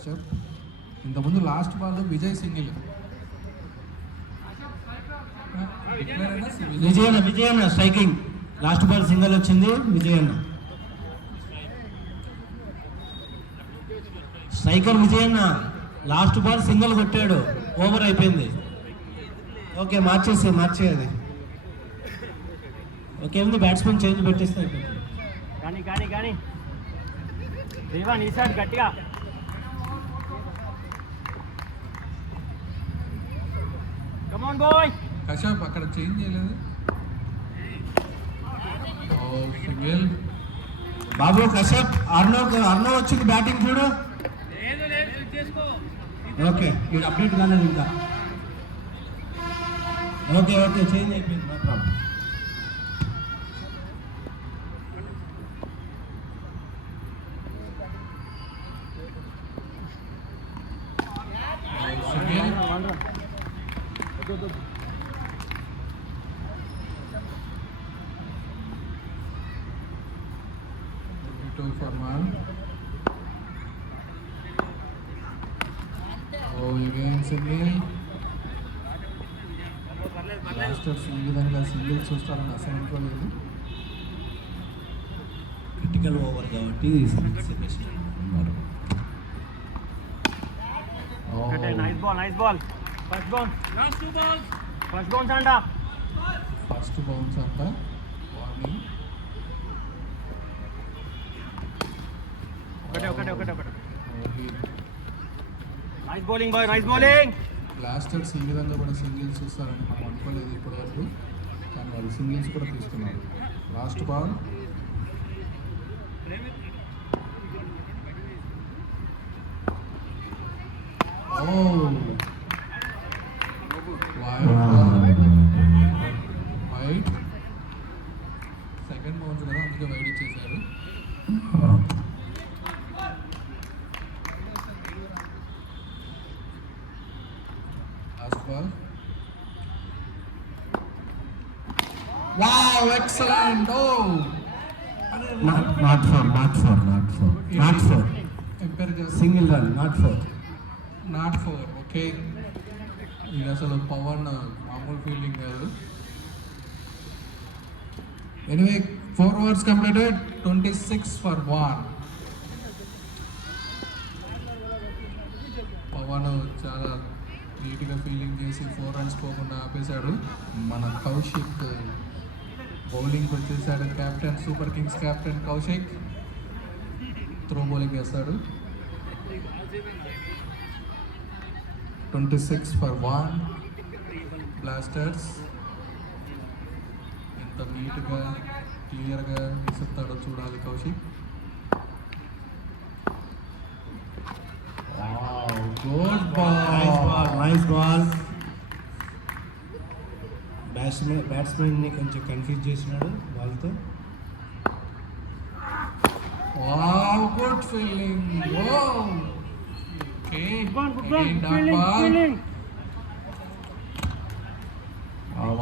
కశ్యప్. ఇంతకుముందు last ball Vijay single. విజయన్న striking. Last ball single వచ్చింది విజయన్న. స్ట్రైకర్ విజయన్న లాస్ట్ బాల్ సింగిల్ కొట్టాడు, ఓవర్ అయిపోయింది. ఓకే మార్చేది. ఓకే ఉంది, బ్యాట్స్మెన్ చేంజ్ పెట్టేస్తే కానీ రేవాన్ ఈసారి గట్టిగా. Come on bye. కశ్యప్ అక్కడ చేంజ్ చేయలేదు. సింగిల్. బాబు కశ్యప్ అర్ణవ్ వచ్చింది బ్యాటింగ్ చూడు. ఓకే ఇది అప్డేట్ కాలేదు ఇంకా. ఓకే చేంజ్ అయిపోయింది, no problem. for man. Again single. Blasters ఈ విధంగా సింగిల్ చూస్తారని అసలు అనుకోలేదు. క్రిటికల్ ఓవర్ కాబట్టి నైస్ బాల్. ఫస్ట్ బౌన్స్ అంట. వార్నింగ్. ఒకటే. Nice bowling boy, nice bowling. Blasters ఈ విధంగా కూడా సింగిల్స్ చూస్తారని మనం అనుకోలేదు ఇప్పటి వరకు, కానీ వాళ్ళు సింగిల్స్ కూడా తీసుకున్నారు. Last ball. White. Second bounce కదా, అందుకే వైట్ ఇచ్చేసారు. Last ball. Wow, excellent. Oh. Not for. Single run, not for. Okay. ఇది అసలు పవన్ మామూలు ఫీల్డింగ్ కాదు. Anyway 4 overs completed, 26 for 1. Pavan చాలా నీట్గా ఫీల్డింగ్ చేసి 4 runs పోకుండా ఆపేశాడు. మన కౌశిక్ బౌలింగ్ వచ్చేసాడు. Captain, super kings captain Kaushik throw bowling వేస్తాడు. 26 for 1. బ్లాస్టర్స్ ఎంత నీట్గా క్లియర్గా విసురుతాడో చూడాలి Kaushik. Good ball. Nice ball. బ్యాట్స్మెన్ని కొంచెం కన్ఫ్యూజ్ చేసినాడు బాల్తో. Wow, good fielding.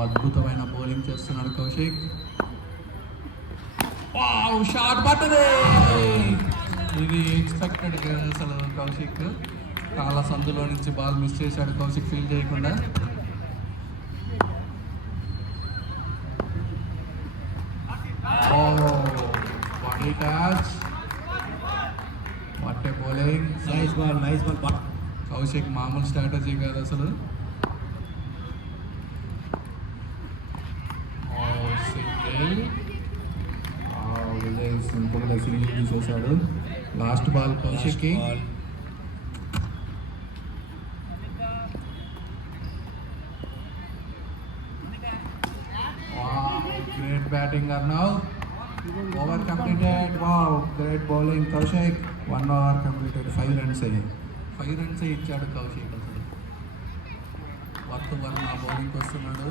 అద్భుతమైన బౌలింగ్ చేస్తున్నాడు కౌశిక్. వావ్, షాట్ పట్టదే. ఇది ఎక్స్పెక్టెడ్ అసలు కౌశిక్ చాలా సందులో నుంచి బాల్ మిస్ చేశాడు కౌశిక్ ఫీల్ చేయకుండా. Body touch. What a bowling. Nice ball. Kaushik మామూలు స్ట్రాటజీ కాదు అసలు. సింగిల్. విజయ్ సింపుల్గా సింగిల్ తీసేశాడు. లాస్ట్ బాల్ కౌశిక్కి. Great batting Arnav. Over completed. Wow, great bowling Kaushik. 1 over completed. 5 runs అయ్యాయి. 5 runs ఇచ్చాడు కౌశిక్ అసలు. వర్మ బౌలింగ్కి వస్తున్నాడు.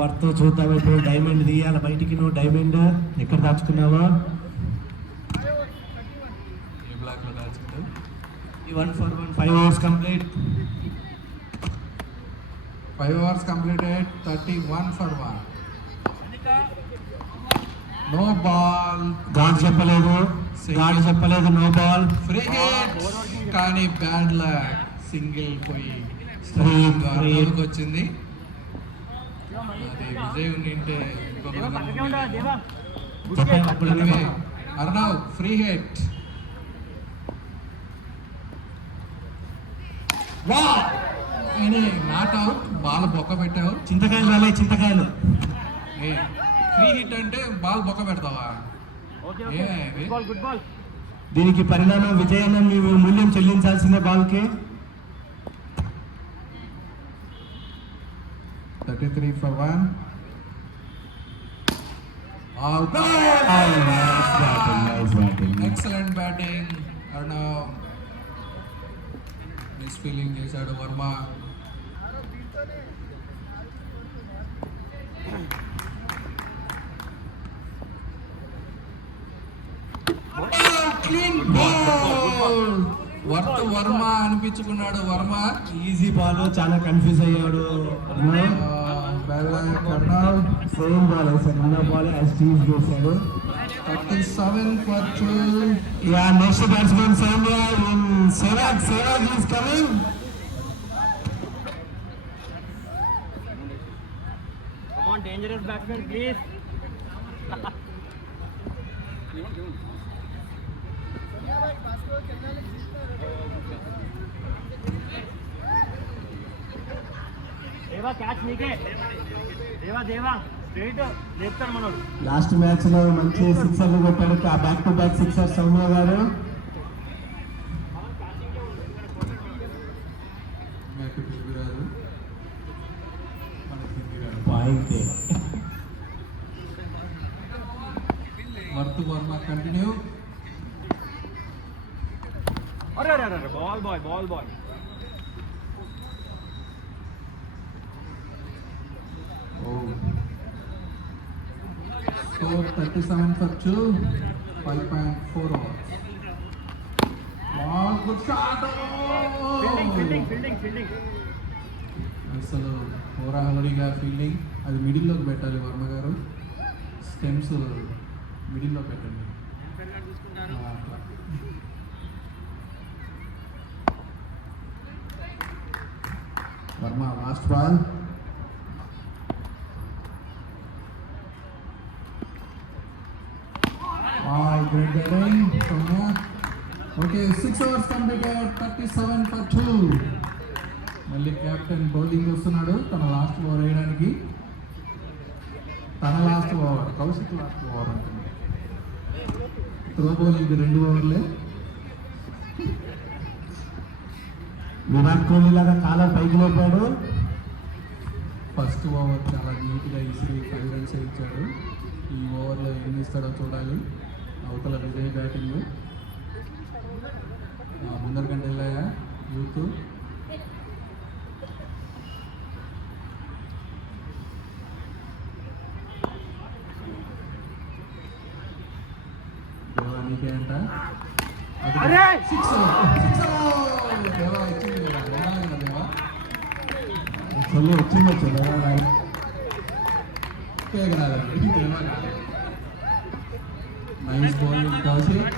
వర్త్ చూద్దాం ఇప్పుడు. డైమండ్ తీయాలి బయటికి. నువ్వు డైమండ్ ఎక్కడ దాచుకున్నావా? ఏ బ్లాక్లో దాచుకుంటావు? 1 for 1. 5 overs complete. 5 overs completed. 31 for 1. No ball. గాడ్ చెప్పలేదు. గాడు చెప్పలేదు నో బాల్. ఫ్రీ హిట్ కానీ బ్యాడ్ లక్, సింగిల్ పోయి Free. అర్ణవ్కి వచ్చింది. అది విజయ్ ఉండింటే ఇంకొక దేవా విధంగా పక్కకే ఉండరా ఉండేది. దేవా. Anyway, Arnav free hit. Not out, ball బొక్క పెట్టావు. చింతకాయలు రాలే, చింతకాయలు. ఫ్రీ హిట్ అంటే బాల్ బొక్క పెడతావా? ఓకే ఏ, ఓకే ఇది? Good ball good ball. దీనికి పరిణామం విజయన్న నీవు మూల్యం చెల్లించాల్సిన బాల్కి. 33 for 1. Out. Excellent batting Arnav. Miss feeling చేశాడు Varma. Clean ball. Worth Varma అనిపించుకున్నాడు వర్మ. ఈజీ బాల్, చాలా కన్ఫ్యూజ్ అయ్యాడు. సేమ్ బాల్ వేసాడు, బాల్ యాజ్ టీజ్ చేశాడు. 37 for 2. Yeah next batsman Sehwag is coming. Come on dangerous batsman please. Deva catch నీకే. దేవా దేవా స్ట్రైట్ లేపుతాడు మనోడు. లాస్ట్ మ్యాచ్ లో మంచి సిక్సర్లు కొట్టాడు, back to back sixer Soumya గారు. పాయింట్. వర్త్ వర్మ కంటిన్యూ. అరే అరే అరే ball boy ball boy. Score 37 for 2. 5.4 overs. Ball, good shot. Fielding fielding fielding fielding. అసలు హోరాహోరీగా ఫీల్డింగ్. అది మిడిల్లోకి పెట్టాలి వర్మ గారు. స్టెమ్స్ మిడిల్లో పెట్టండి. అట్లా. Varma last ball. Great batting, Soumya. Okay, 6 overs completed. 37 for 2. మళ్ళీ కెప్టెన్ బౌలింగ్ వస్తున్నాడు తన లాస్ట్ ఓవర్ వేయడానికి. తన last over, Kaushik last over అంటుంది. త్రో బౌలింగ్ 2 ఓవర్లే. విరాట్ కోహ్లీ లాగా కాలం పైకి లేపాడు. ఫస్ట్ ఓవర్ చాలా నీట్గా ఇసిరి 5 runs ఇచ్చాడు. ఈ ఓవర్లో ఎన్ని ఇస్తాడో చూడాలి. అవతల విజయ్ బ్యాటింగ్. ముందరికంటే వెళ్ళాయా యూత్. దేవా నీకే అంట. అరే! సిక్స్ దేవా ఇచ్చింది కదా. వెళ్ళాలి కదా దేవా. చెల్లి వచ్చిందో చెల్లె కేక్ రాదండి, దేవా కాదు. నైస్ బౌలింగ్ కౌశిక్,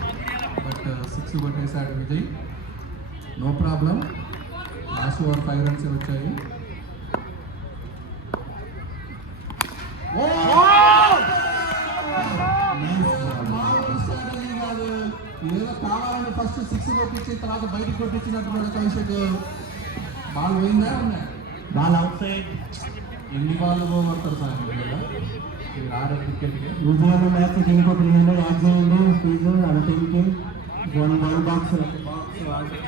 బట్ 6 కొట్టేశాడు Vijay. No problem. Last over 5 runs వచ్చాయి. కాదు, ఏదో కావాలని ఫస్ట్ 6 కొట్టించి తర్వాత బయటకు కొట్టించినట్టున్నాడు కౌశిక్. బాల్ పోయిందా ఉన్నాయి. Ball out side. ఎన్ని బాల్ పోగొడతారు సార్ కదా మీరు ఆడే క్రికెట్కి. విజయాన్ని మ్యాచ్ ఇంకో 300 యాడ్ చేయండి ఫీజు అలా టీంకి. 1 బాల్ బాక్స్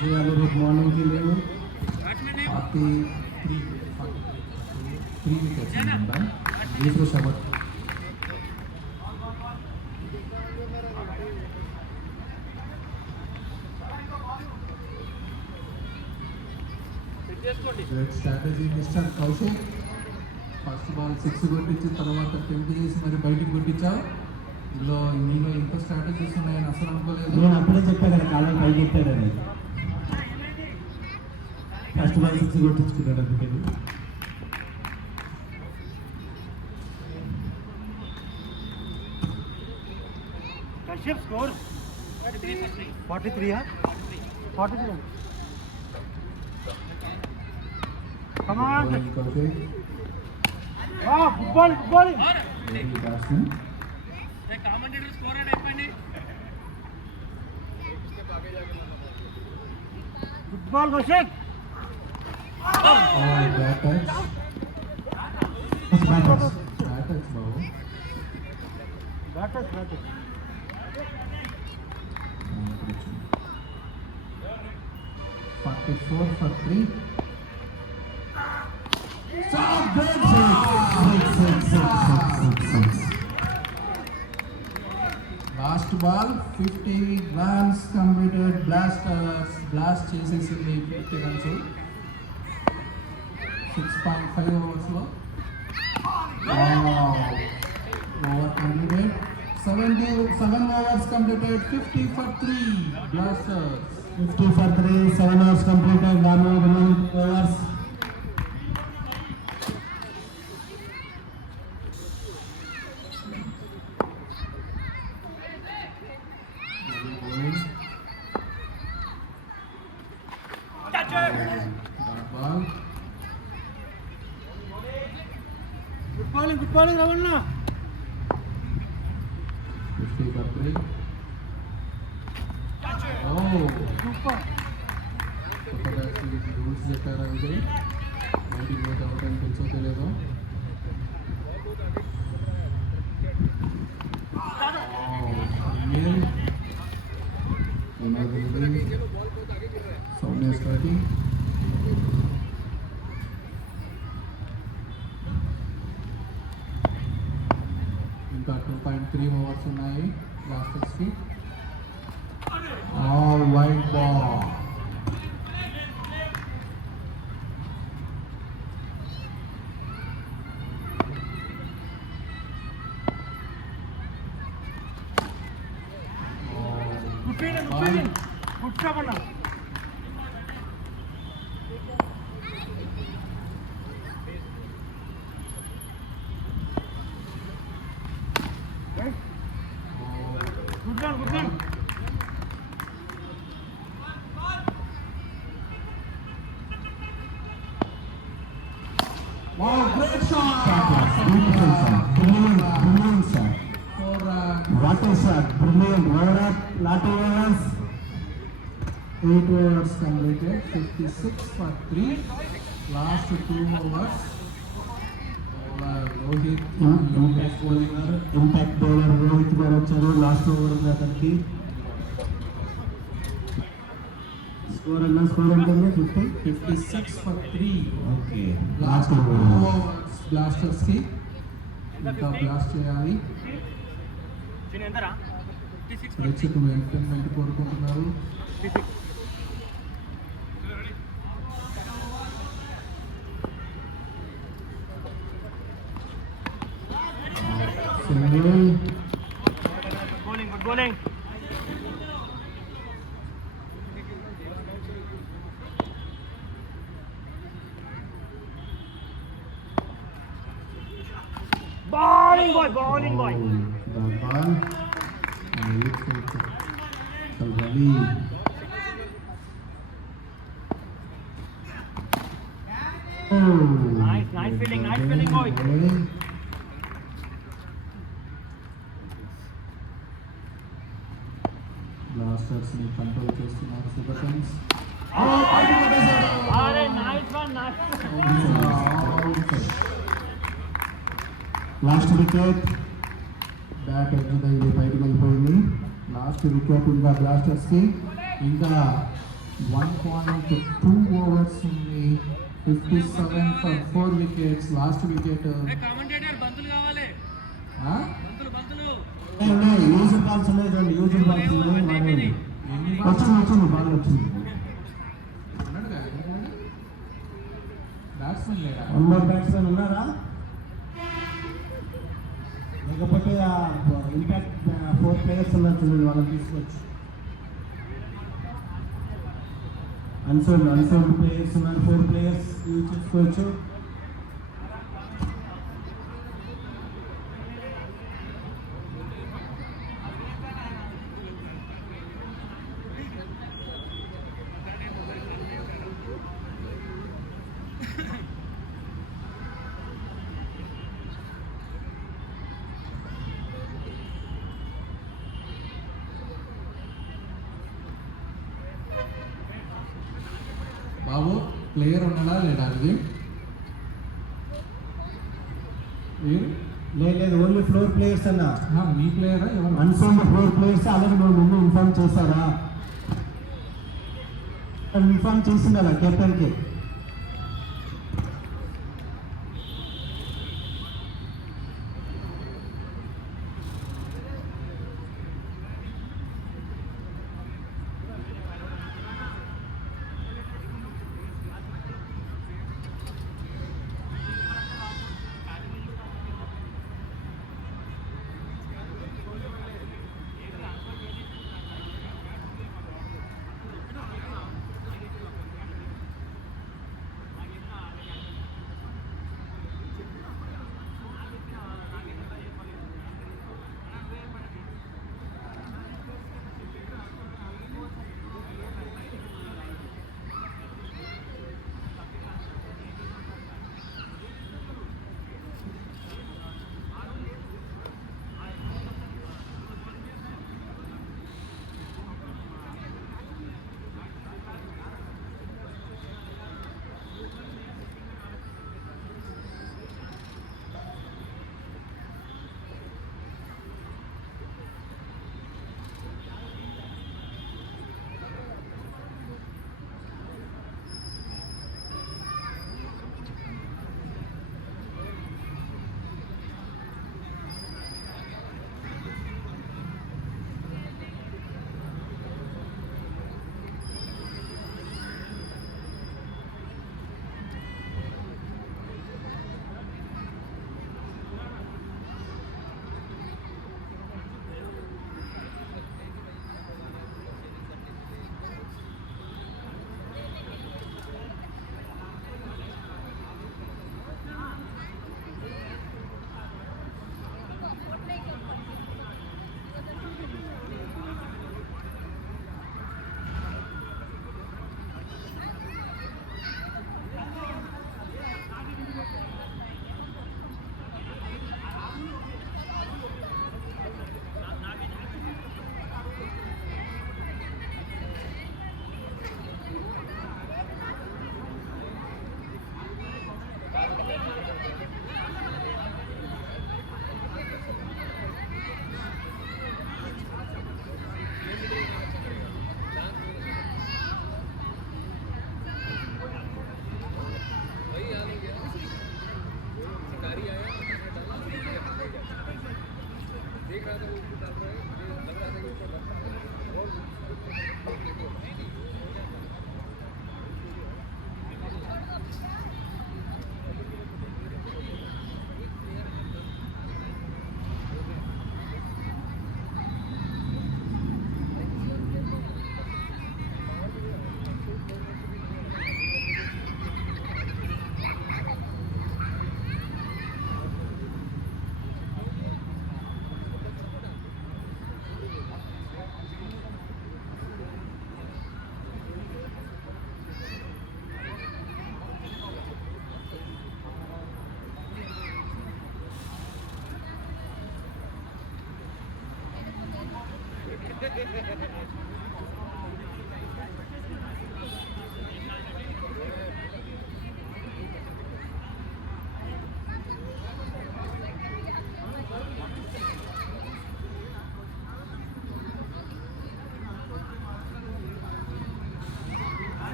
చేయాలి రేపు మార్నింగ్కి. లేవు 3 వికెట్స్ అనమాట. దీంట్లో shower. Great strategy mister Kaushik. First ball 6 కొట్టించి తర్వాత టెంప్ట్ చేసి మరి బయటికి కొట్టించావు. ఇందులో నీలో ఇంత స్ట్రాటజీస్ ఉన్నాయని అసలు అనుకోలేదు. నేను అప్పుడే చెప్పా కదా కాలం పైకి ఎత్తాడని. ఫస్ట్ బాల్ 6 కొట్టించుకున్నాడు అందుకని. కశ్యప్ స్కోర్ 43 huh? 43. Come on. Bowling Kaushik. Oh, good ball, good bowling. Very good batsman. Good ball, Kaushik. Oh, bad touch. It's bad touch. Bad touch, Babu. Batters. 44 for 3. Stop! Good six. Last ball, 50 runs completed. Blast చేసేసింది 50 runs. 6.5 overs లో. Over completed. 7 overs completed. 50 for 3. Blasters. 50 for 3. 7 overs completed. 1 overs. Good bowling, Ravanna. 50 for 3. Oh, Super. Rules చెప్పారా ఇది బయటికి పోతే out అని తెలుసో తెలియదు. Soumya starting. ఇంకా 2.3 ఓవర్స్ ఉన్నాయి బ్లాస్టర్స్కి. White ball. Good feeling. Good Ravanna. Good run. Wow, great shot! Beautiful shot. Brilliant shot. What a shot. Brilliant. Over at Latte overs. 8 overs completed. 56 for 3. Last 2 overs. Rohit. Impact bowler Rohit garu vacharu. Last over ఉంది అతనికి. Score ఉంటుంది 50. 56 for 3. Okay. Last 2 overs blasters కి ఇంకా బ్లాస్ట్ చేయాలి. ప్రేక్షకులు ఎంటర్టైన్మెంట్ కోరుకుంటున్నారు. Single. Good bowling. Bowling boy. The ball. Really. Nice feeling, boy. Blasters ని కంట్రోల్ చేస్తున్నారు సుదర్శన్స్. Nice one. Last wicket. Bat ఎక్కడ ఇది బయటకు వెళ్ళిపోయింది. లాస్ట్ వికెట్ ఇంకా బ్లాస్టర్స్కి. ఇంకా 1.2 ఓవర్స్ ఉంది. 57 for 4 wickets. Last wicket. User balls ఉన్నాయి చూడండి. యూజర్ బాల్స్ ఉన్నాయి. వచ్చింది బాల్ వచ్చింది. బ్యాట్స్మెన్ లేరా? బ్యాట్స్మెన్ ఉన్నారా? లేకపోతే ఇంపాక్ట్ 4 players ఉన్నారు చూడండి, వాళ్ళని తీసుకోవచ్చు. అన్సోల్డ్ ప్లేయర్స్ ఉన్నారు. 4 players యూజ్ చేసుకోవచ్చు. బాబు ప్లేయర్ ఉన్నాడా లేడా అది లేదు ఓన్లీ ఫ్లోర్ ప్లేయర్స్ అన్న. మీ ప్లేయరా ఎవరు అన్సోల్డ్ ఫ్లోర్ ప్లేయర్స్ ఆల్రెడీ మేము ముందు ఇన్ఫార్మ్ చేశారా? ఇన్ఫార్మ్ చేసింది అలా కెప్టెన్కి.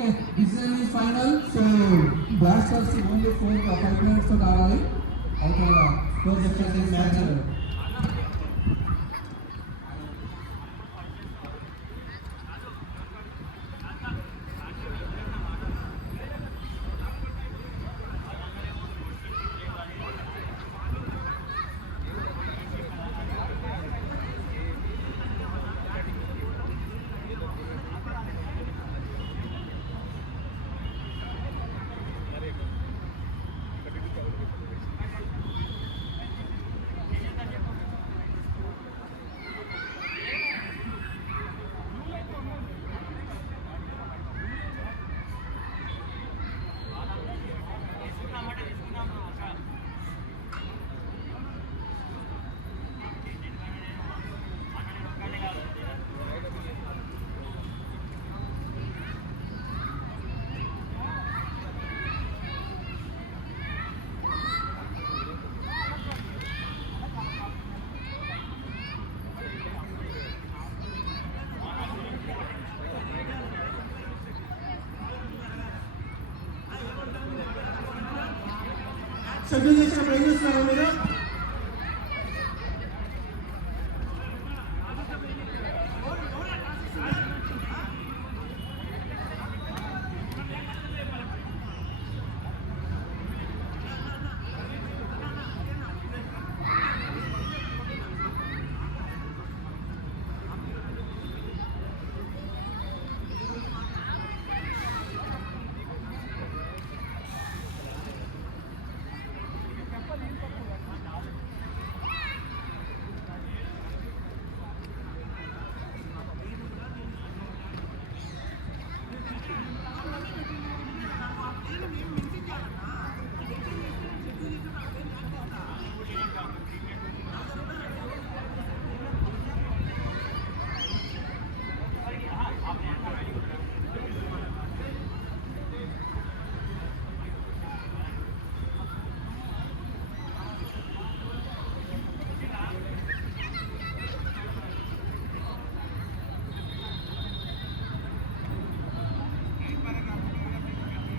Okay, decision is final. So Blasters only 5 minutes to ఆడాలి. అవతల close వచ్చేసి మ్యాచ్ షెడ్యూల్ చేసిన ఏం చేస్తున్నారు మీరు?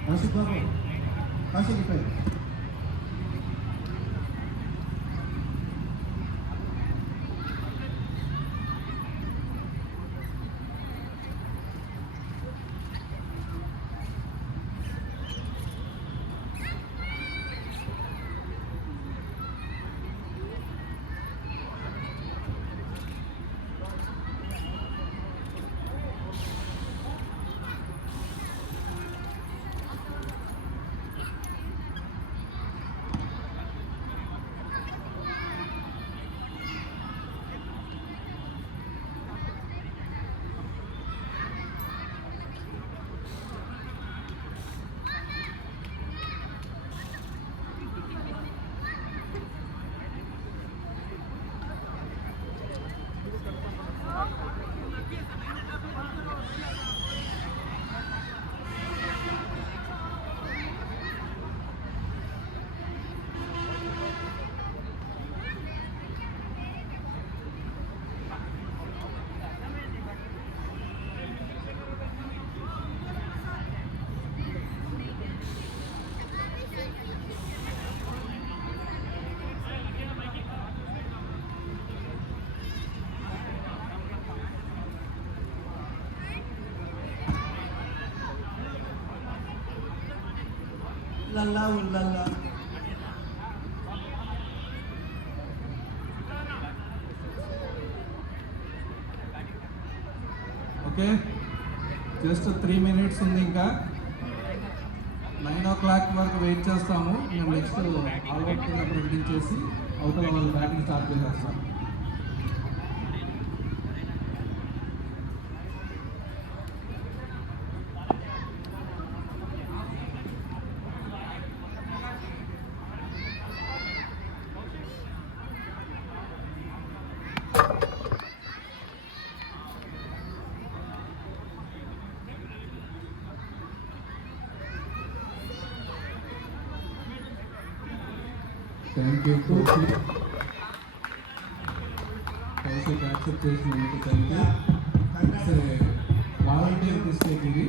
కౌశిక్ బాబు, కౌశిక్ ఇక్కడ లల్లా ఉల్లల్లా. ఓకే, జస్ట్ 3 minutes ఉంది. ఇంకా 9 o'clock వరకు వెయిట్ చేస్తాము. మేము నెక్స్ట్ ఆల్అౌట్ కింద ప్రకటించేసి అవతల వాళ్ళు బ్యాటింగ్ స్టార్ట్ చేసేస్తాం. థ్యాంక్ యూ కౌశిక్ యాక్సెప్ట్ చేసినందుకు థ్యాంక్ యూ. వాలంటీర్ మిస్టేక్ ఇది.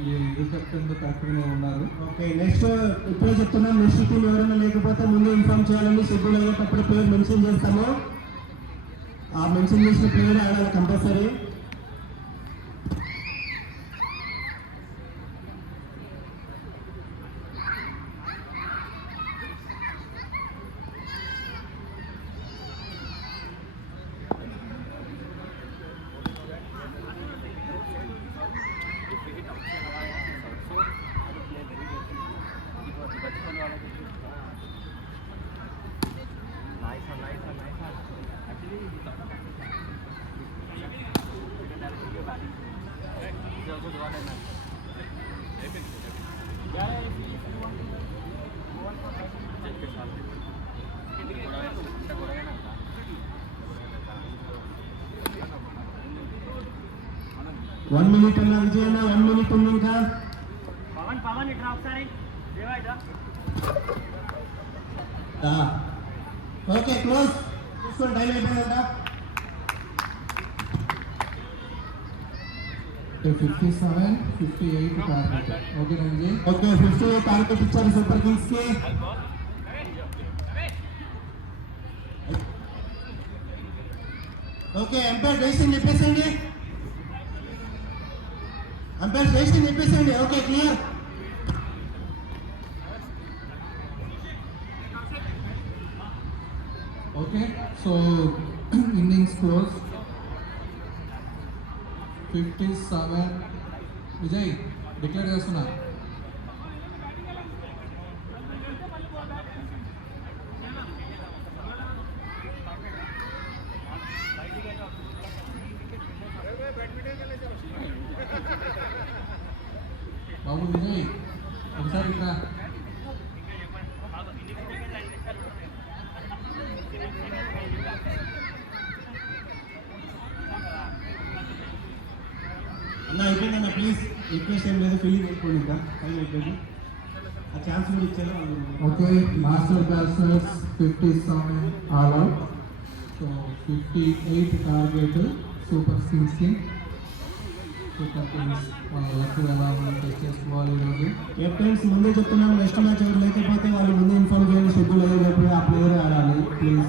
ఈ ఇరు కెప్టెన్లు కరెక్ట్గానే ఉన్నారు. ఓకే, నెక్స్ట్ ఇప్పుడే చెప్తున్నాం, నెక్స్ట్ టీం ఎవరైనా లేకపోతే ముందు ఇన్ఫార్మ్ చేయాలని, షెడ్యూల్ అయ్యేటప్పుడు పేరు మెన్షన్ చేస్తాము. ఆ మెన్షన్ చేసిన ప్లేయర్ ఆడాలి కంపల్సరీ. వన్ మినిట్ అన్న విజయ్ అన్న, 1 minute ఉంది ఇంకా. పవన్ ఇట్లా ఒకసారి దేవా ఇట్లా. ఓకే, క్లోజ్ చూసుకోండి, టైం అయిపోయిందంట. 57, 58 టార్గెట్. ఓకేనండి. ఓకే, 58 టార్గెట్ ఇచ్చారు సూపర్ కింగ్స్ కి. ఓకే, ఎంపైర్ డెసిషన్ చెప్పేసండి, ఎంపైర్ డెసిషన్ చెప్పేసండి. Okay, clear. Okay, so innings close. 57 Vijay declare చేస్తున్నా. బాబు విజయ్ ఒకసారి ఇక్కడ అన్న అయిపోయిందన్న, ప్లీజ్ రిక్వెస్ట్ ఏం లేదు, ఫీలింగ్ అయిపోయింది, ఇంకా టైం అయిపోయింది. ఆ ఛాన్స్ కూడా ఇచ్చారు. Okay, master batsmen 57 all out. So 58 target super kings కి. సూపర్ కింగ్స్ వాళ్ళ లక్ ఎలా టెస్ట్ చేసుకోవాలి ఈరోజు. కెప్టెన్స్ ముందే చెప్తున్నాం, నెక్స్ట్ మ్యాచ్ ఎవరు లేకపోతే వాళ్ళు ముందే ఇన్ఫార్మ్ చేయండి, షెడ్యూల్ అయ్యేటప్పుడు ఆ ప్లేయర్ ఆడాలి ప్లీజ్.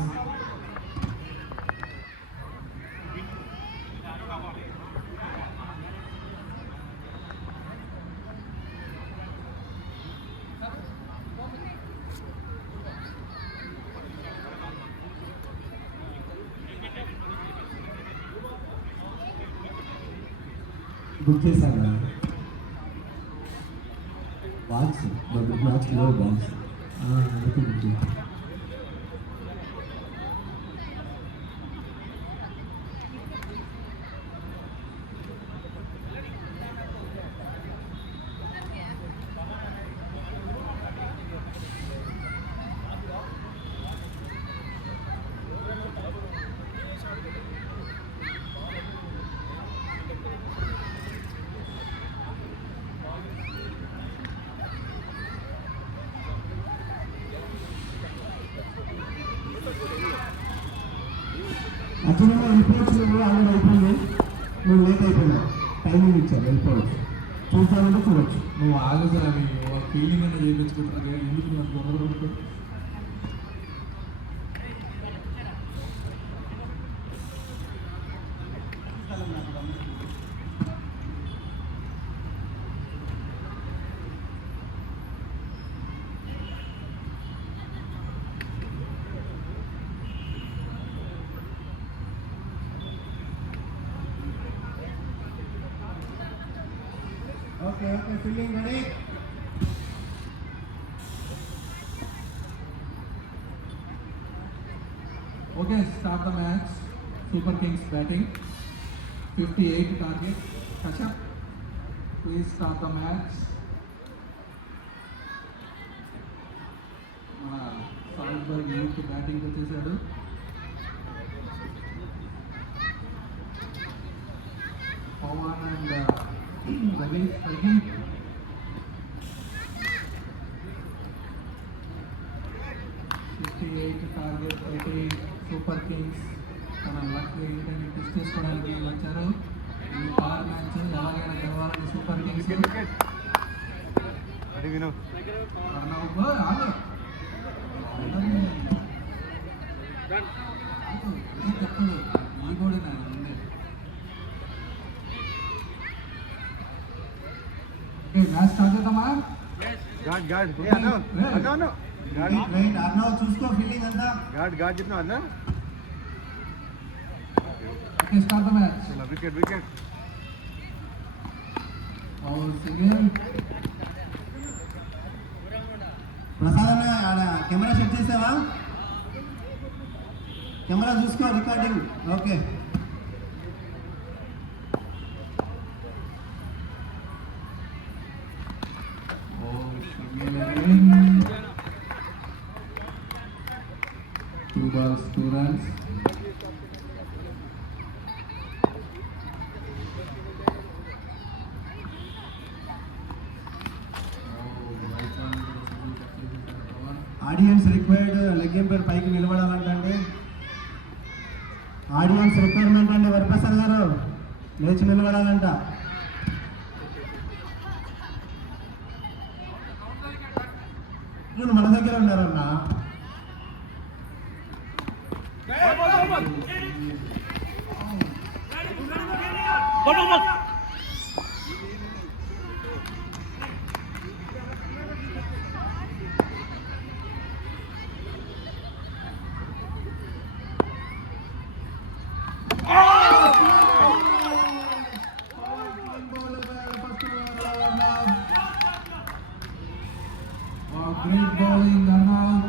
బుక్ చేశాను బాక్స్, బాక్స్లో బాక్స్ అందుకే బుక్ చేశాను. యాక్చువల్గా వెళ్ళిపోవచ్చు, నువ్వు ఆల్రెడీ అయిపోయింది, నువ్వు లేట్ అయిపోయినావు, టైమింగ్ ఇచ్చారు వెళ్ళిపోవచ్చు, చూస్తానంటే చూడొచ్చు. నువ్వు ఆగసారి ఫీలింగ్ అనేది చేయించుకుంటున్నా ఎందుకు నాకు గొడవ. Okay, okay, feeling ready. Okay, start the match. Super Kings batting. 58 టార్గెట్. Kashyap please start the match. మన సాల్స్బర్గ్ యూత్ బ్యాటింగ్ వచ్చేసాడు. పవన్ అండ్ రవి 58 టార్గెట్ అయితే సూపర్ కింగ్స్ తన లక్ ఏంటని టెస్ట్ చేసుకోవడానికి వచ్చారు. ఈ పవర్ మ్యాచ్ ఎలాగైనా గెలవాలని సూపర్ కింగ్స్ అది విను మ్యాచ్ స్టార్ట్ చేద్దామా? గాడ్ గాడ్ ఏ అన్న అన్న అన్న గాడ్ రైట్ అర్నవ్ చూసుకో ఫీలింగ్ అంతా. గాడ్ గాడ్ చెప్పిన అన్న ఓకే స్టార్ట్ ద మ్యాచ్. చలో వికెట్ వికెట్ సింగిల్ ప్రసాద్ ఆడ కెమెరా సెట్ చేసావా? కెమెరా చూసుకో recording. Okay Two balls, 2 runs. Audience required leg umpire పైకి నిలబడాలంటే ఆడియన్స్ రిక్వైర్మెంట్ అండి. వరప్రసాద్ గారు లేచి నిలబడాలంట. ఇప్పుడు మన దగ్గర ఉన్నారన్నా. Great bowling, Arnav.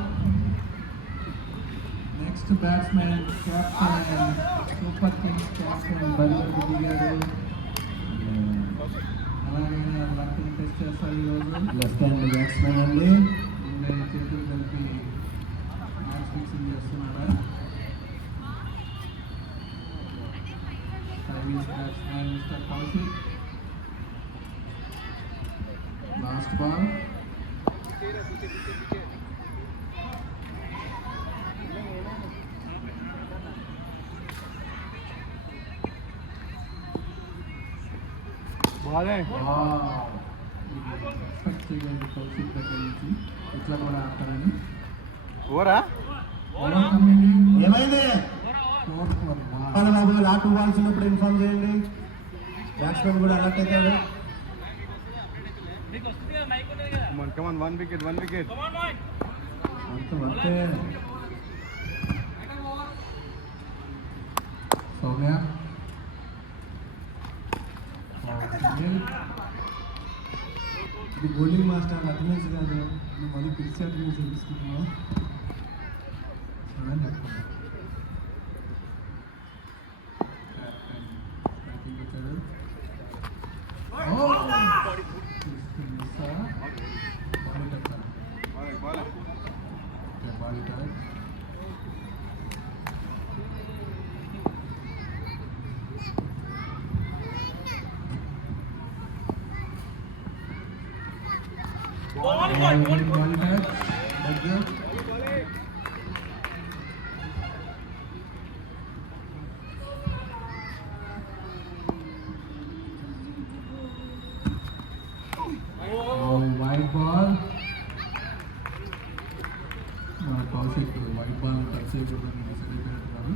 Next batsman, captain, Super Kings captain, Balwant దిగాడు. అలాగే లక్ని టెస్ట్ చేస్తారు ఈరోజు. లెఫ్ట్ హ్యాండ్ బ్యాట్స్మెన్ అండి. చేతులు కలిపి మ్యాచ్ ఫిక్సింగ్ చేస్తున్నాడా? Service batsmen mister Kaushik. Last ball. బాలే ఎక్స్పెక్ట్ చేయలేదు కౌశిక్ దగ్గర నుంచి ఇట్లా కూడా ఆడతారని. ఓరా ఏమైంది బాబు? లాట్ బాల్స్ ఉన్నప్పుడు ఇన్ఫార్మ్ చేయండి. బ్యాట్స్మెన్ కూడా అలర్ట్ అవుతాడు. కమాన్ వన్ వికెట్ అంత వర్తే. సౌమ్య ఇది బౌలింగ్ మాస్టర్ అటెండెన్స్ కాదు. నువ్వు మళ్ళీ పిలిచి అటెండెన్స్ తీసుకుంటున్నావు. చూడండి చెప్తాను. White ball. Kaushik white ball touch చేయకూడదని డిసైడ్ అయిపోయినట్టున్నారు.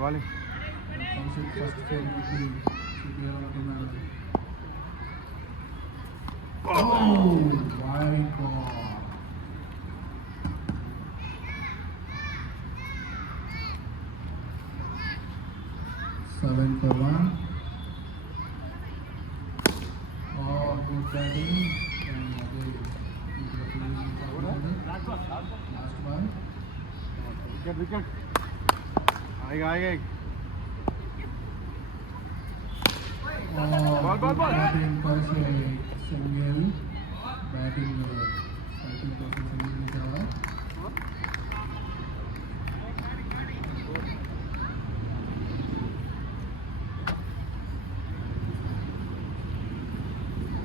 బాలింగ్ కౌశిక్ ఫస్ట్ చూపించాలనుకున్నాడు. White ball. Seven for 1. Good batting. And last ball. Wicket आएगा Ball. Batting కోసం single. Batting fighting కోసం single ఇచ్చావా?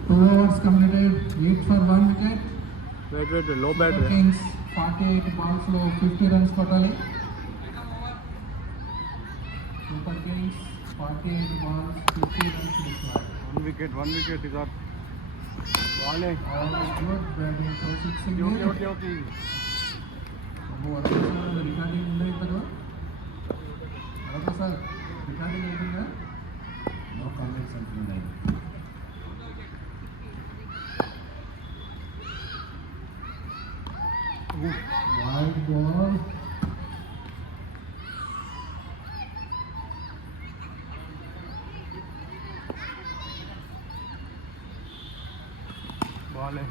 2 overs completed, 8 for 1 wicket. Wait, low Super battery. Kings 48 balls లో 50 runs కొట్టాలి. Super Kings 48 balls 50 runs required. One wicket is up. Bowling. All is good, batting for 6 Okay. Recording ఉందా ఇంతలో? అడగ sir recording అవుతుందా? No comments అంటున్నాడు. Wide ball Bowling.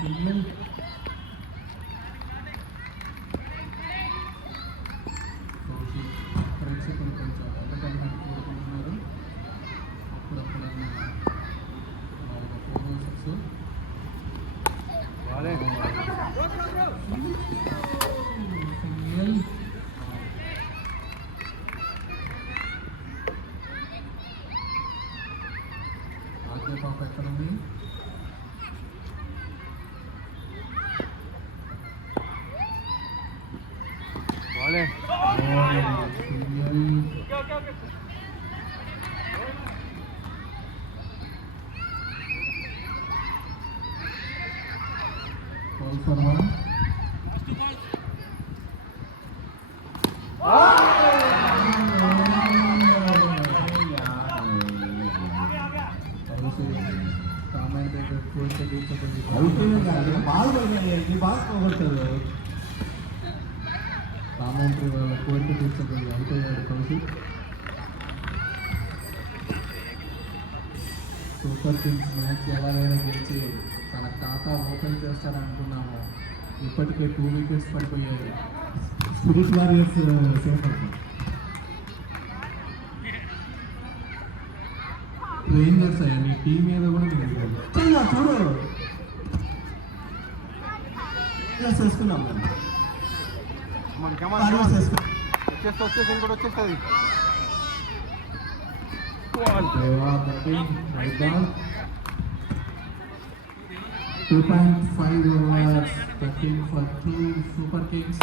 Single ప్రేక్షకులు కొంచెం ఎంటర్టైన్మెంట్ కోరుకుంటున్నారు. అప్పుడప్పుడు ఫోటోస్ Bowling. సింగిల్ ఆద్య పాప ఎక్కడ ఉంది? Bowling. Single ball for one. Comment కోరిక తీర్చబడింది. అవుతుంది కాదు, బాల్ పోయింది, బాల్ పోగొట్టారు. కామెంటరీ వాళ్ళ కోరిక తీర్చబడింది. అవుట్ అయ్యాడు కౌశిక్. సూపర్ కింగ్స్ మ్యాచ్ ఎలాగైనా గెలిచి తన ఖాతా ఓపెన్ చేస్తారనుకున్నాము. ఇప్పటికే 2 wickets పడిపోయాయి. స్పిరిట్ వారియర్స్ సేఫ్ అవుతుంది. రేంజర్స్ అయ్యా మీ టీం మీద కూడా మీరు చూడు చేసుకున్నాం Come on. వచ్చేస్తుంది ఇంకోటి వచ్చేస్తుంది. రైట్ బాల్ 2.5 overs 13 for 2 Super Kings.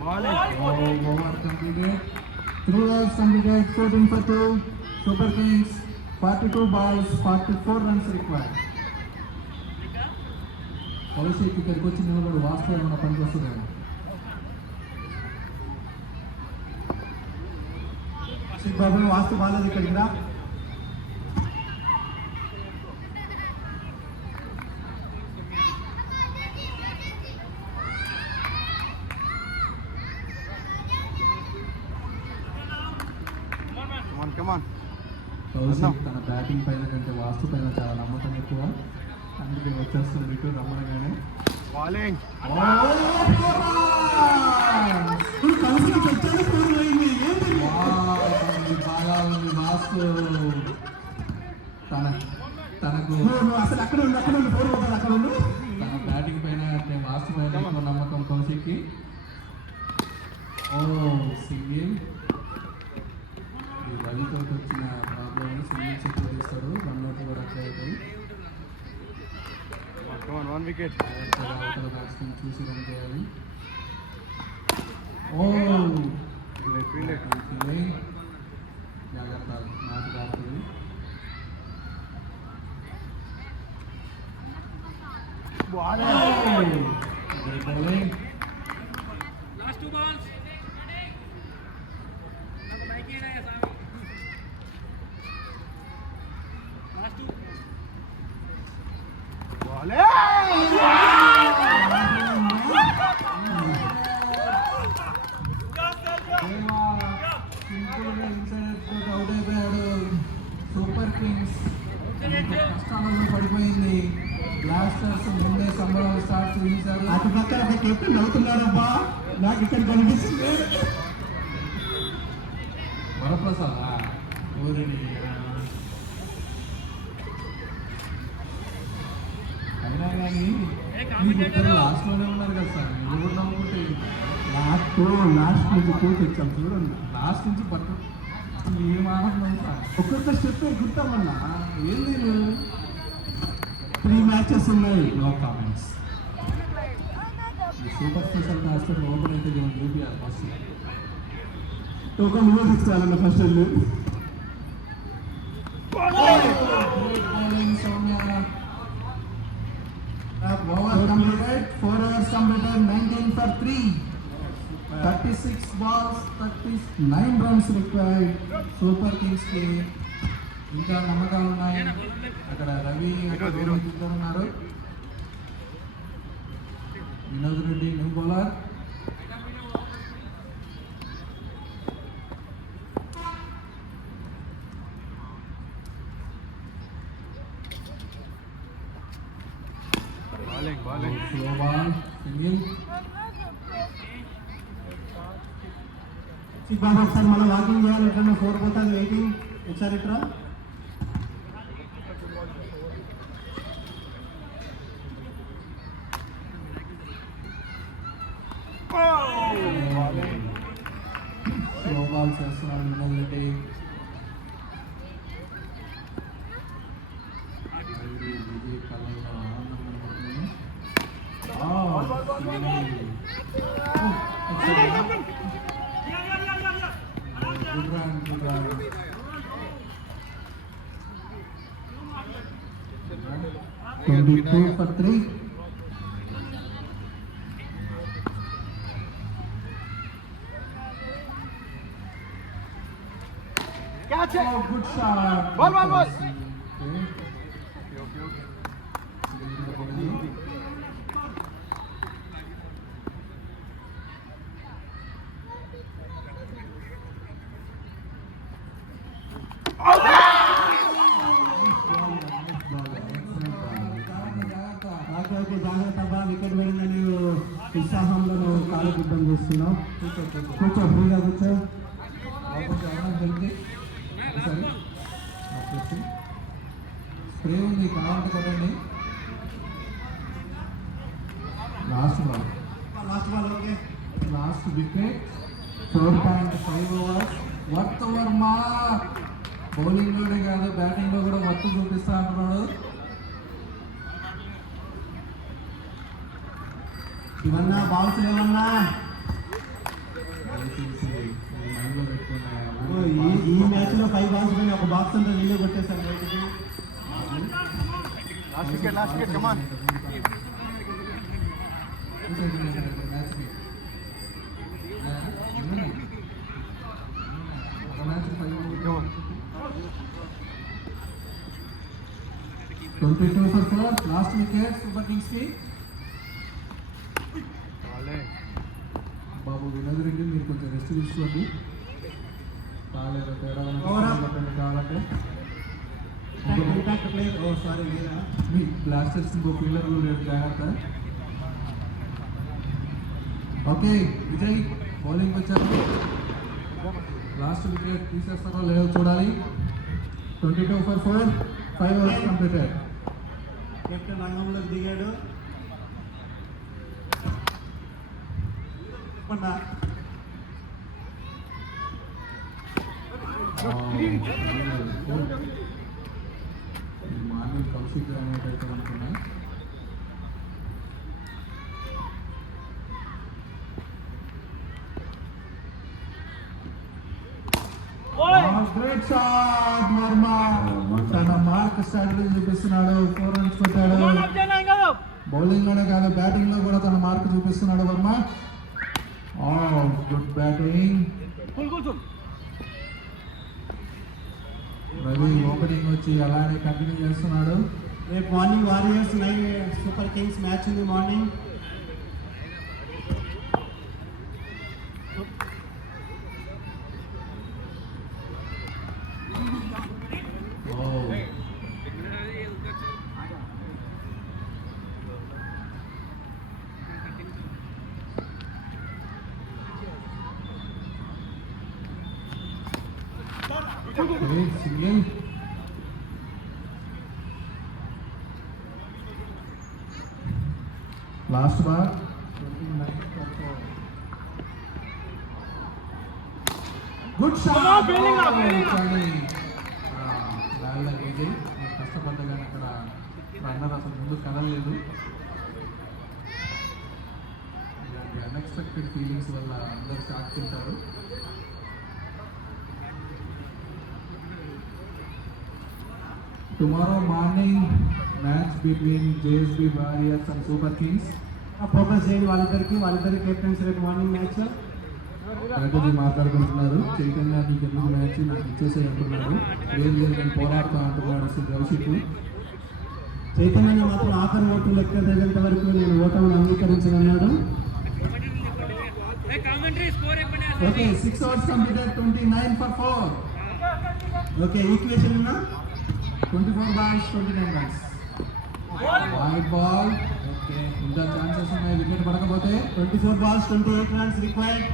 Bowling. Over completed. 3 overs completed, 14 for 2 Super Kings. 42 balls 44 runs required. కౌశిక్ ఇక్కడికి వచ్చి నిలబడి వాస్తవం ఏమైనా పనికి వస్తుందేమో. బాబు వాస్తు బాగాలేదు ఇక్కడికి రా. Come on. కౌశిక్ తన బ్యాటింగ్ పైన కంటే వాస్తు పైన చాలా నమ్మకం ఎక్కువ. అందుకే వచ్చేస్తుంది ఇటు రమ్మనగానే. Bowling. బాగా ఉంది వాస్తు. తనకు అసలు అక్కడ ఉండి ఫోర్ పోతాడు అక్కడ ఉండు. తన బ్యాటింగ్ పైన అంటే వాస్తు పైన ఎక్కువ నమ్మకం కౌశిక్కి. సింగిల్. ఈ రవితో వచ్చిన ప్రాబ్లమ్ సింగిల్ చెక్ తీస్తాడు. 1 out కూడా అట్లా అవుతాయి. Come on, 1 wicket. అవతల బ్యాట్స్మెన్ చూసి రన్ చేయాలి. Field it. జాగ్రత్త మ్యాచ్ కాస్తుంది. Bowling. Bowling Last 2 balls. Last 2. అవుట్ అయిపోయాడు. సూపర్ కింగ్స్ కష్టాలలో పడిపోయింది. బ్లాస్టర్స్ ముందే సంబరాలు స్టార్ట్ చేశారు. అటు పక్కన ఒక కెప్టెన్ అవుతున్నాడబ్బా, నాకు ఇక్కడ కనిపిస్తుంది. వరప్రసాద్ ఊరిని అయినా కానీ మీరు లాస్ట్లోనే ఉన్నారు కదా సార్. మీరు కూడా నమ్ముకుంటే లాస్ట్ నుంచి కూర్చొచ్చాం చూడండి. లాస్ట్ నుంచి పట్టు ఏం ఆనందం సార్. ఒక్కొక్క స్టెప్ గుర్తామన్నా ఏంది నువ్వు 3 మ్యాచెస్ ఉన్నాయి. No comments. ఈ సూపర్ స్పెషల్ హాస్పిటల్ ఓపెన్ అయితే నేను చూపించాలి ఫస్ట్. ఒక మూవీ ఇస్తానన్న ఫస్ట్ వెళ్ళి Over completed, 4 overs completed, 19 for 3. 36 balls, 39 runs required. సూపర్ కింగ్స్ కి ఇంకా నమ్మకాలు ఉన్నాయి. అక్కడ రవి ఇద్దరు ఉన్నారు. Vinod Reddy new bowler. Bowling. Slow ball single. బాబు ఒకసారి మనం వాకింగ్ చేయాలి. ఎట్లా 4 పోతుంది వెయిటింగ్. ఒకసారి ఇట్రా స్లో బాల్ చేస్తున్నాడు వినోద్ రెడ్డి. విజయ్ కళలో ఆనందం కనబడుతుంది. Good run. 22 for 3. Catch it. Oh, good shot. Ball. Okay. జాగ్రత్త బా. వికెట్ పడిందని ఉత్సాహంలో నువ్వు కాలు గుడ్డం చేస్తున్నావు. కూర్చో, ఫ్రీగా కూర్చో. స్ప్రే ఉంది కావాలంటే కొనండి. Last ball. Okay. Last wicket. 4.5 overs. వర్త్ వర్మ బౌలింగ్లోనే కాదు బ్యాటింగ్లో కూడా వర్త్ చూపిస్తా అంటున్నాడు. ఇవన్నా బాల్స్ ఏమన్నా మైండ్లో పెట్టుకున్నా. ఈ మ్యాచ్ లో 5 బాల్స్ పైన ఒక బాక్స్ అంతా నీళ్ళే కొట్టేశారు బయటికి. Last wicket, come on. Go. 22 for 4. Last wicket Super Kings కి. బాబు వినోద్ రెడ్డి మీరు కొంచెం రెస్ట్ తీసుకోండి. కాలేదు తేడా కావాలంటే ఇంపాక్ట్ ప్లేయర్. ఓ సారీ లేదా మీ బ్లాస్టర్స్ ఇంకో ఫీల్డర్లు రేపు జాగ్రత్త. ఓకే విజయ్ బౌలింగ్ వచ్చారు. లాస్ట్ వికెట్ తీసేస్తారో లేదో చూడాలి. 22 for 4. 5 overs completed. కెప్టెన్ రంగంలోకి దిగాడు. మార్నింగ్ కౌశిక్ అనేది అయితే అనుకున్నా. Great shot Varma. తన మార్క్ స్ట్రాటజీ చూపిస్తున్నాడు. 4 runs కొట్టాడు. బౌలింగ్ లోనే కాదు బ్యాటింగ్ లో కూడా తన మార్క్ చూపిస్తున్నాడు Varma. Good batting. Ravi opening వచ్చి అలానే కంటిన్యూ చేస్తున్నాడు. రేపు morning warriors super kings match ఉంది morning. Single. Last ball. Good shot కానీ విజయ్ కష్టపడ్డా కానీ అక్కడ రన్నర్ అసలు ముందు కదలలేదు. ఇలాంటి అన్ఎక్స్పెక్టెడ్ ఫీలింగ్స్ వల్ల అందరు షాక్ తింటారు. Tomorrow morning match between JSB warriors and super kings. Focus చేయండి వాళ్ళిద్దరికి కెప్టెన్స్ రేపు మార్నింగ్ మ్యాచ్. ప్రగతి మాట్లాడుకుంటున్నారు. చైతన్య నీకు ఎందుకు మ్యాచ్ నాకు ఇచ్చేసాయి అంటున్నారు. లేదు లేదు నేను పోరాడుతా అంటున్నాడు కౌశిక్. చైతన్య మాత్రం ఆఖరి ఓటు లెక్క తగ్గేంత వరకు నేను ఓటమిని అంగీకరించనన్నాడు. Okay 6 overs completed, 29 for 4. Okay equation ఉన్నా 24 balls, 29 runs. Wide ball. Okay ఇంకా ఛాన్సెస్ ఉన్నాయి వికెట్ పడకపోతే. 24 balls, 28 runs required.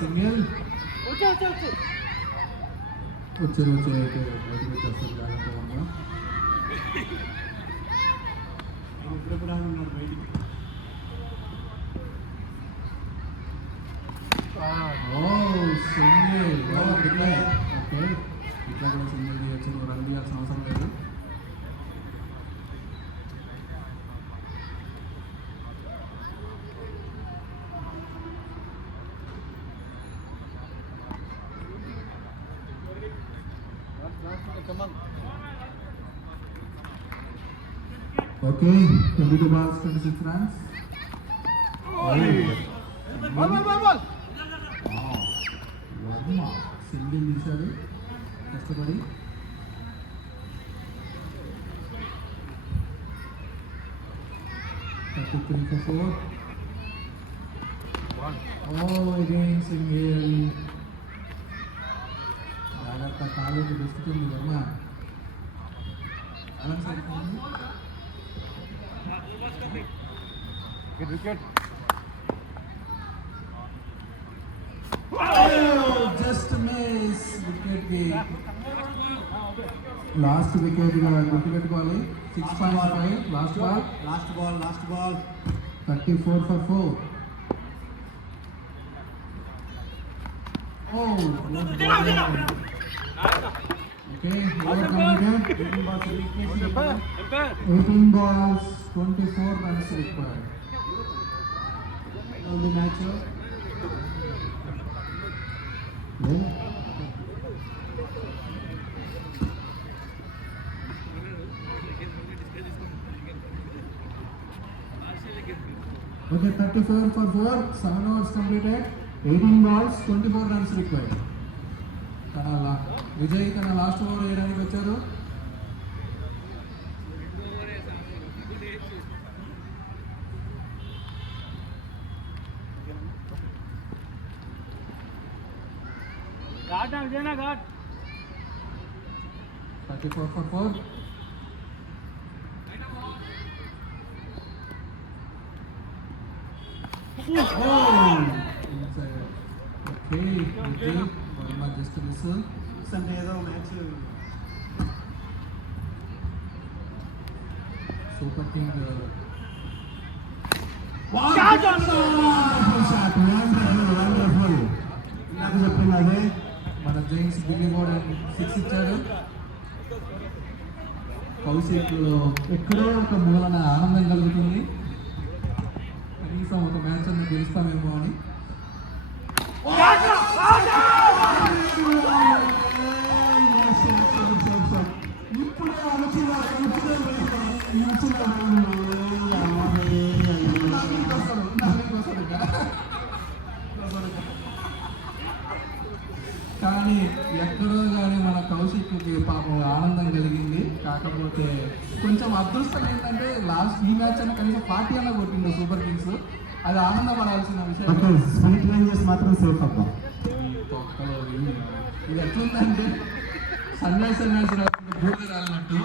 సింగిల్ వచ్చారు అయితే బయటకు వచ్చేస్తారు జాగ్రత్తగా. ఇప్పుడు కూడా ఉన్నాడు బయటికి. సింగిల్ ఓకే ఇట్లా కూడా సింగిల్ తీయచ్చు. నువ్వు రన్ తీయాల్సిన అవసరం లేదు. ఓకే 22 balls, 26 runs. సింగిల్ తీశాడు కష్టపడి. Again single. జాగ్రత్త కాలేజీ దొరుకుతుంది వర్మ. అలా సరిపోయింది. Wicket. జస్ట్ మిస్ వికెట్ కి. లాస్ట్ వికెట్ గుర్తుపెట్టుకోవాలి. 6.5 లాస్ట్ బాల్ 34 for 4. ఓకే 18 balls, 24 runs required. the match. Okay, 34 for 4, 7 overs completed, 18 balls, 24 runs required. విజయ్ తన లాస్ట్ ఓవర్ వేయడానికి వచ్చారు. घाट विजय ना घाट 34 for 4. Inside. Okay, Vijay, Verma just a miss. అంటే ఏదో మ్యాచ్ Super King. వండర్ఫుల్. నాకు చెప్పింది అదే. మన జైన్స్ ఢిల్లీ కూడా 6 ఇచ్చాడు. కౌశిక్లో ఎక్కడో ఒక మూలన ఆనందం కలుగుతుంది. కనీసం ఒక మ్యాచ్ అన్న గెలుస్తామేమో అని. ఇప్పుడే కానీ ఎక్కడో కానీ మన కౌశిక్కి పాపం ఆనందం కలిగింది. కాకపోతే కొంచెం అదృష్టం ఏంటంటే లాస్ట్ ఈ మ్యాచ్ అన్న కనీసం 40 అన్న కొట్టిండు సూపర్ కింగ్స్. అది ఆనందపడాల్సిన విషయం. స్వీట్ రేంజెస్ మాత్రం సేఫ్ అబ్బా. ఇది ఎట్లుందంటే సన్రైజర్స్ మ్యాచ్ బూట్లు రాలినట్టు